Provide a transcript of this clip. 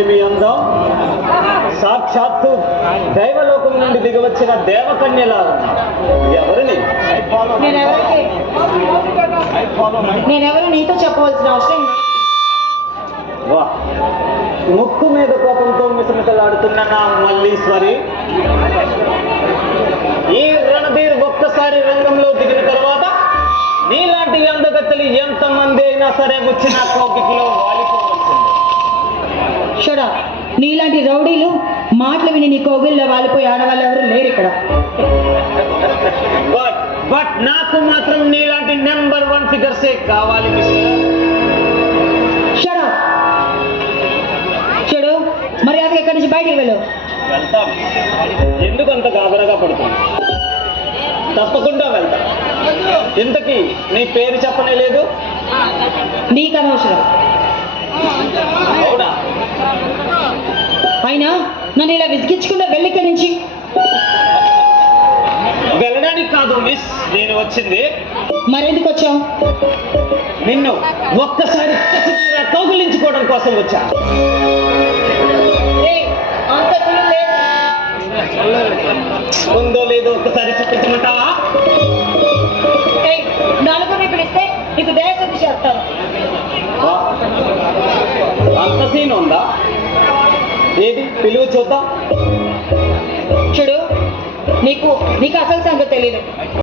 ఏమి అందం! సాక్షాత్తు దైవలోకం నుండి దిగవచ్చిన దేవకన్యలా ఎవరిని? నేనెవరు నీతో చెప్పవలసిన అవసరం. వా, ముక్కు మీద కోపంతో మిసమిసలాడుతున్న నా మల్లీశ్వరి, ఈ రణధీర్ ఒక్కసారి రంగంలో దిగిన తర్వాత నీలాంటి అందగత్తెలు ఎంతమంది అయినా సరే వచ్చిన కోకిట్లో వాలిపోవలసింది. షడా, నీలాంటి రౌడీలు మాటలు విని నీ కోగిల్లో వాలిపోయి ఆడవాళ్ళు ఎవరు లేరు ఇక్కడ. బట్ నాకు మాత్రం నీలాంటి నెంబర్ 1 ఫిగర్సే కావాలి మిస్టర్. షడా, చూడు, మర్యాదగా ఎక్కడి నుంచి బయటికి వెళ్ళు. వెళ్తా. ఎందుకు అంత గాబరగా పడుతుంది? తప్పకుండా వెళ్తా. ఇంతకీ నీ పేరు చెప్పనే లేదు. నీకు అనవసరం. అవునా? అయినా నన్ను ఇలా విసిగించకుండా వెళ్ళిక్కడి నుంచి. వెళ్ళడానికి కాదు మిస్ నేను వచ్చింది. మరెందుకు వచ్చావు? నిన్ను ఒక్కసారి కౌగిలించుకోవడం కోసం వచ్చా. ఉందో లేదో ఒక్కసారి చూపించమంటావా? నలుగురిని పిలిస్తే నీకు దేశశుద్ధి చేస్తాను. అంత సీన్ ఉందా? ఏది పిలువ చూద్దాం. చూడు, నీకు అసలు సంగతి తెలియదు.